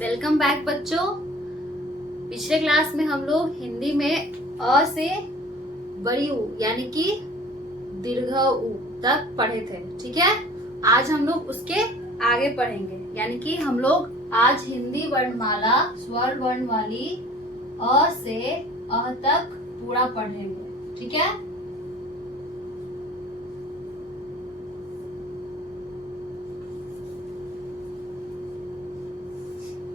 Welcome back बच्चों। पिछले class में हम लोग हिंदी में अ से बड़ी ऊ यानी कि दीर्घ ऊ तक पढ़े थे। ठीक है, आज हम लोग उसके आगे पढ़ेंगे, यानी कि हम लोग आज हिंदी वर्णमाला स्वर वर्ण वाली अ से अह तक पूरा पढ़ेंगे। ठीक है,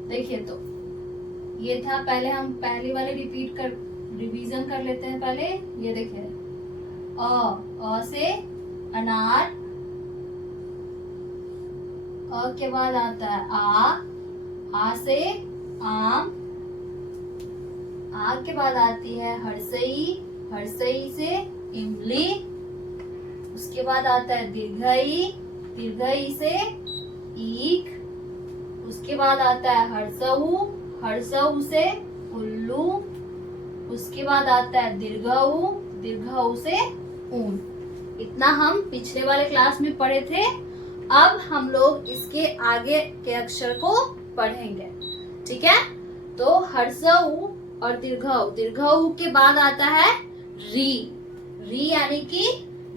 देखिए तो ये था, पहले हम पहली वाले रिवीजन कर लेते हैं। पहले ये देखिए, अ से अनार, अ के बाद आता है आ से आम, आ के बाद आती है हर्षई, हर्षई से इमली, उसके बाद आता है दीर्घई, दीर्घई से ईख, उसके बाद आता है हर्षऊ, हर्षऊ से उल्लू, उसके बाद आता है दीर्घऊ, दीर्घऊ से ऊन। इतना हम पिछले वाले क्लास में पढ़े थे। अब हम लोग इसके आगे के अक्षर को पढ़ेंगे। ठीक है, तो हर्षऊ और दीर्घऊ, दीर्घऊ के बाद आता है री, री यानी कि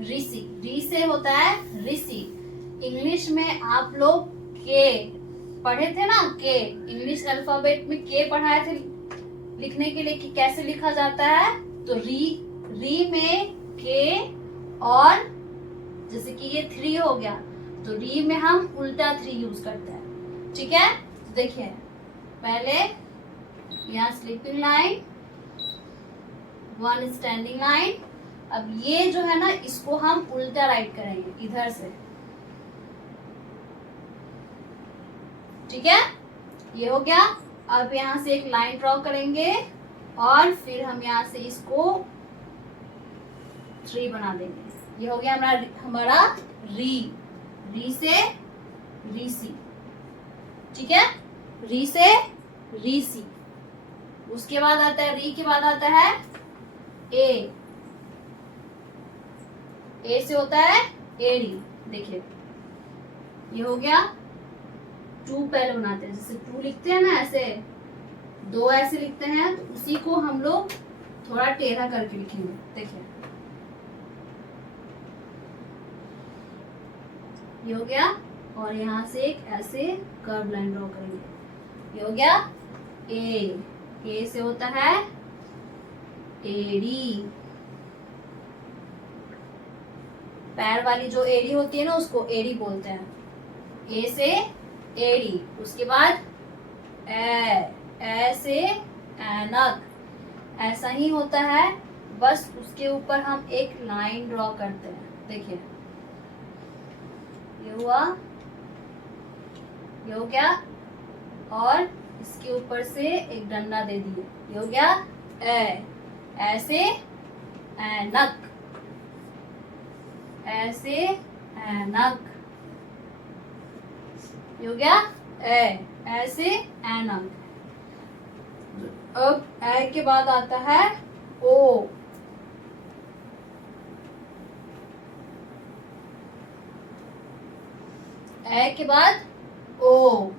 ऋषि, री से होता है ऋषि। इंग्लिश में आप लोग के पढ़े थे ना, के इंग्लिश अल्फाबेट में के पढ़ाए थे लिखने के लिए कि कैसे लिखा जाता है। तो री में के, और जैसे कि ये 3 हो गया तो री में हम उल्टा 3 यूज करते हैं। ठीक है, तो देखिए पहले यहाँ स्लीपिंग लाइन, 1 स्टैंडिंग लाइन। अब ये जो है ना, इसको हम उल्टा राइट करेंगे इधर से। ठीक है, ये हो गया। अब यहाँ से एक लाइन ड्रॉ करेंगे और फिर हम यहाँ से इसको 3 बना देंगे। ये हो गया हमारा री, री से ऋषि। ठीक है, री से ऋषि। उसके बाद आता है, री के बाद आता है ए, ए से होता है एड़ी। देखिए ये हो गया। 2 पहले बनाते हैं, जैसे 2 लिखते हैं ना, ऐसे 2 ऐसे लिखते हैं, तो उसी को हम लोग थोड़ा टेढ़ा करके लिखेंगे। देखिए ये हो गया, और यहाँ से एक ऐसे कर्व लाइन ड्रॉ करेंगे। ये हो गया ए से होता है एड़ी। पैर वाली जो एड़ी होती है ना, उसको एड़ी बोलते हैं। ए से एड़ी। उसके बाद ए से ऐनक, ऐसा ही होता है, बस उसके ऊपर हम एक लाइन ड्रॉ करते हैं। देखिए ये हुआ, ये हो गया, और इसके ऊपर से एक डंडा दे दिए। ये हो गया ऐसे ऐनक, ऐसे ऐनक। ये हो गया ऐसे ऐनक। अब ए के बाद आता है ओ, ए के बाद ओ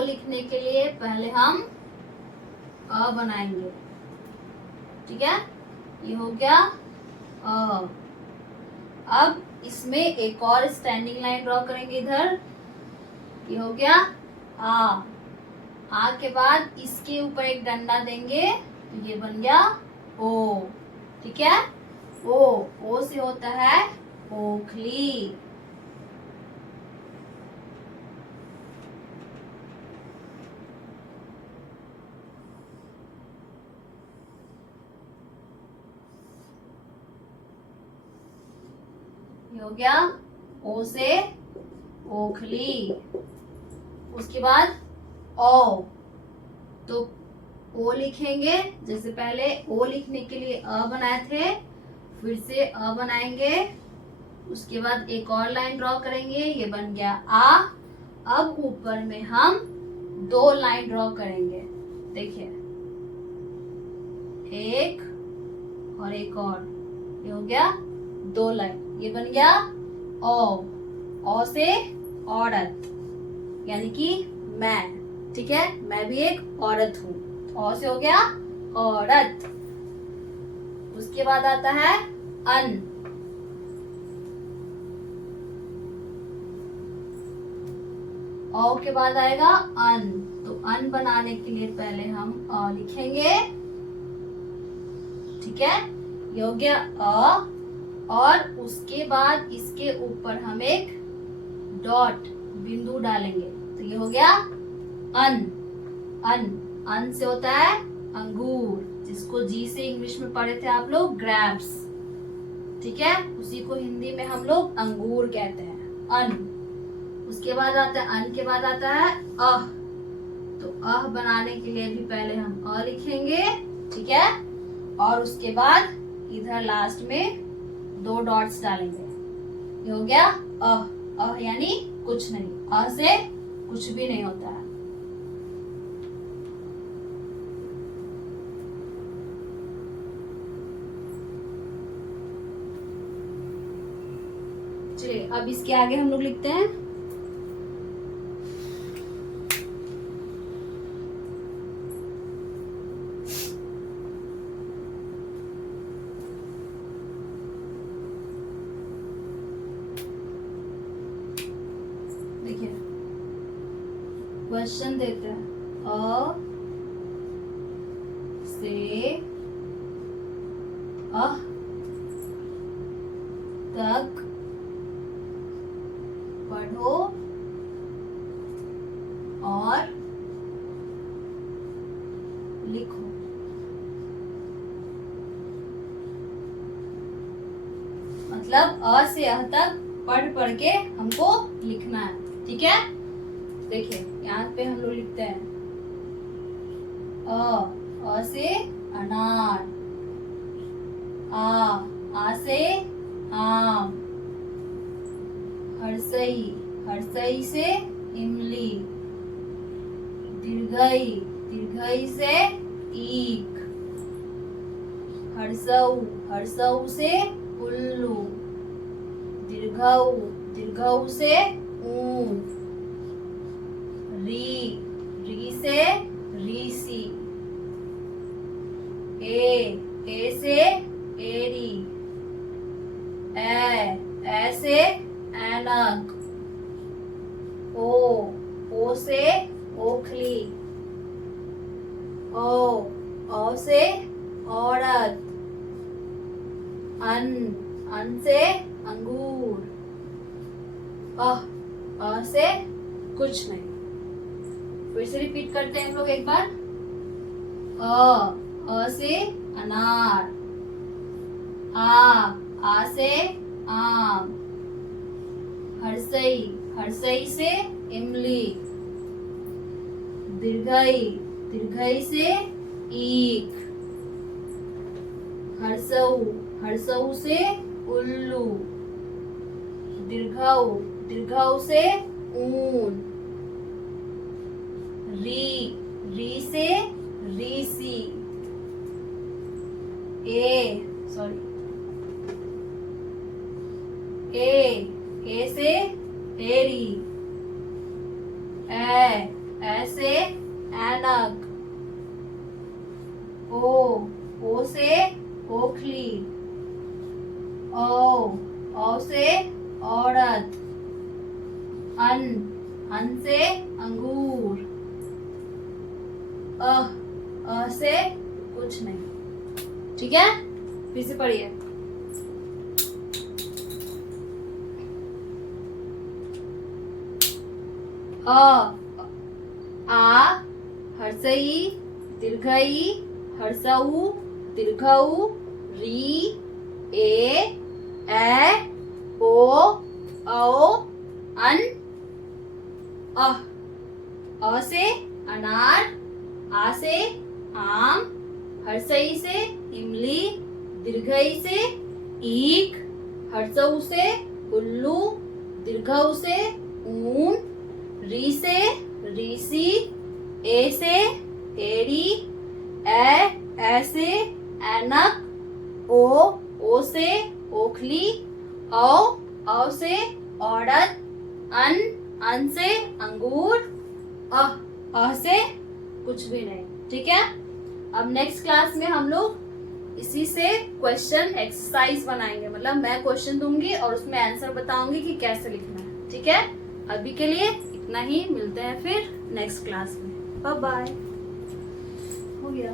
लिखने के लिए पहले हम अ बनाएंगे। ठीक है, ये हो गया अ। अब इसमें एक और स्टैंडिंग लाइन ड्रॉ करेंगे इधर। ये हो गया आ के बाद इसके ऊपर एक डंडा देंगे, तो ये बन गया ओ। ठीक है, ओ से होता है ओखली। ये हो गया ओ से ओखली। उसके बाद ओ, तो ओ लिखेंगे, जैसे पहले ओ लिखने के लिए अ बनाए थे, फिर से अ बनाएंगे। उसके बाद एक और लाइन ड्रॉ करेंगे, ये बन गया आ। अब ऊपर में हम 2 लाइन ड्रॉ करेंगे। देखिए एक और एक और, ये हो गया 2 लाइन। ये बन गया ओ से औरत, यानी कि मैं। ठीक है, मैं भी एक औरत हूँ। औ से हो गया औरत। उसके बाद आता है अन। औ के बाद आएगा अन। तो अन बनाने के लिए पहले हम अ लिखेंगे, ठीक है, ये हो गया अ। और उसके बाद इसके ऊपर हम एक डॉट बिंदु डालेंगे, तो ये हो गया अन। अन, अन से होता है अंगूर, जिसको जी से इंग्लिश में पढ़े थे आप लोग ग्रैप्स, ठीक है, उसी को हिंदी में हम लोग अंगूर कहते हैं, अन। उसके बाद आता है, अन के बाद आता है अह। तो अह बनाने के लिए भी पहले हम अ लिखेंगे, ठीक है, और उसके बाद इधर लास्ट में 2 डॉट्स डालेंगे, ये हो गया अह। अह यानी कुछ नहीं, अ से कुछ भी नहीं होता है। चलिए अब इसके आगे हम लोग लिखते हैं क्वेश्चन देते हैं, अ से अह तक पढ़ो और लिखो। मतलब अ से अह तक पढ़ के हमको लिखना है, ठीक है। देखिए यहाँ पे हम लोग लिखते हैं अ से अनार, आ से आम, हर्षई, हर्षई से इमली, दीर्घई, दीर्घई से ईख, हर्षऊ, हर्षऊ से उल्लू, दीर्घऊ, दीर्घऊ से ऊंट, री, री से ऋषि, ए से एरी, ए से ऐनक, ओ से ओखली, ओ से औरत, अन से अंगूर, अ से कुछ नहीं। फिर से रिपीट करते हैं हम लोग एक बार, अ से अनार, आ से आम, हर्षई, हर्षई से इमली, दीर्घई, दीर्घई से ईख, हर्षऊ, हर्षऊ से उल्लू, दीर्घऊ, दीर्घऊ से ऊन, री से ऋषि, ए से एरी, ए से ऐनक, ओ से ओखली, ओ से औरत, अन से अंगूर, अ से कुछ नहीं, ठीक है। फिर से पढ़िए, आ, हर्षई, दीर्घई, हर्षऊ, दीर्घऊ, री, ए ओ अन, अ से अनार, आ से आम, हर्षई से इमली, दीर्घई से ईख, हर्षऊ से उल्लू, दीर्घऊ से ऊन, री से ऋषि, ए से एरी, ए से ऐनक, ओ से ओखली, औ से औरत, अन से अंगूर, अ से कुछ भी नहीं, ठीक है। अब नेक्स्ट क्लास में हम लोग इसी से क्वेश्चन एक्सरसाइज बनाएंगे, मतलब मैं क्वेश्चन दूंगी और उसमें आंसर बताऊंगी कि कैसे लिखना है, ठीक है। अभी के लिए इतना ही, मिलते हैं फिर नेक्स्ट क्लास में। Bye bye. हो गया।